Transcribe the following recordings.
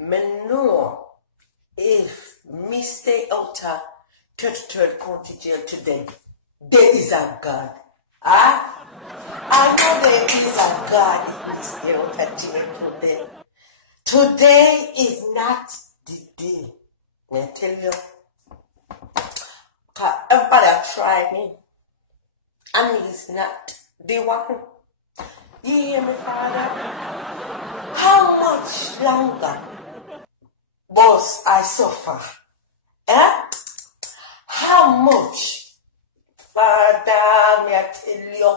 Me know if me stay out of 33rd County Jail today, there is a God. Ah? I know there is a God in this stay out of jail today. Today is not the day. May I tell you? Because everybody have tried me. And me is not the one. You hear me, Father? How much longer must I suffer? Eh? How much? Father, may I tell you?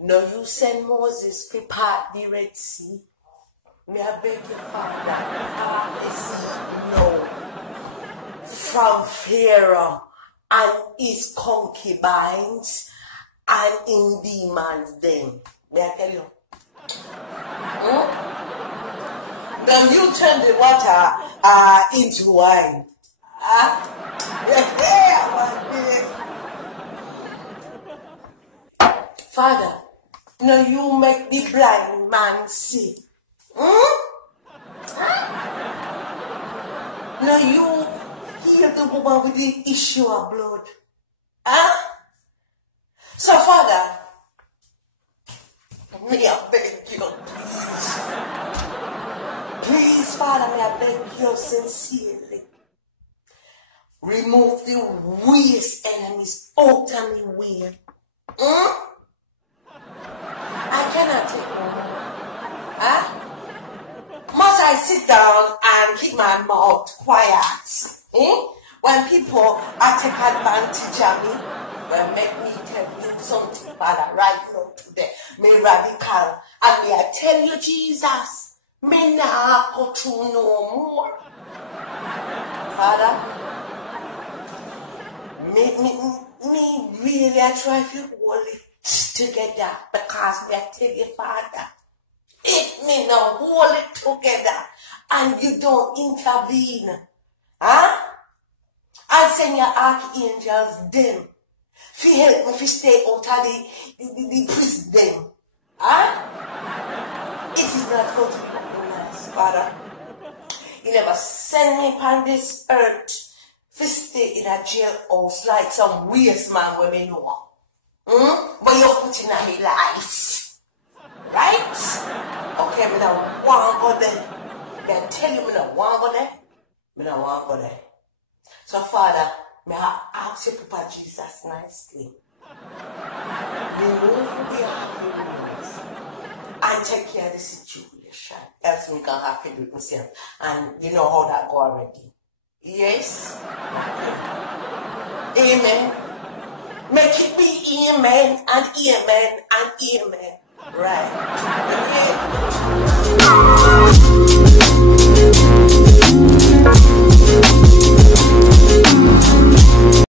No, you send Moses to part the Red Sea. May I beg you, Father, part the sea no. From Pharaoh and his concubines and in demons then. May I tell you? Then you turn the water into wine. Father, now you make the blind man see. Now you heal the woman with the issue of blood. So, Father, may I beg you, please. Please, Father, may I beg you sincerely. Remove the worst enemies out of me way. I cannot take no more. Must I sit down and keep my mouth quiet? When people are take advantage of me, well, make me tell you something, Father, right now today. Me radical. And may I tell you, Jesus, me nah go through no more. Father, me really I try to hold it together because me I tell you, Father, if me now hold it together and you don't intervene, and send your archangels them to help me to stay out of the prison. It is not going to be nice, Father. You never send me upon this earth to stay in a jailhouse like some waste man when me know. But you're putting on my life. Right? Okay, me don't want to go there. Then tell you me don't want to go there. Me don't want to go there. So, Father, may I ask you, Papa Jesus, nicely. Remove the happiness and take care of the situation. Else we can have to do it myself. And you know how that go already. Yes? Okay. Amen. Make it be amen and amen and amen. Right.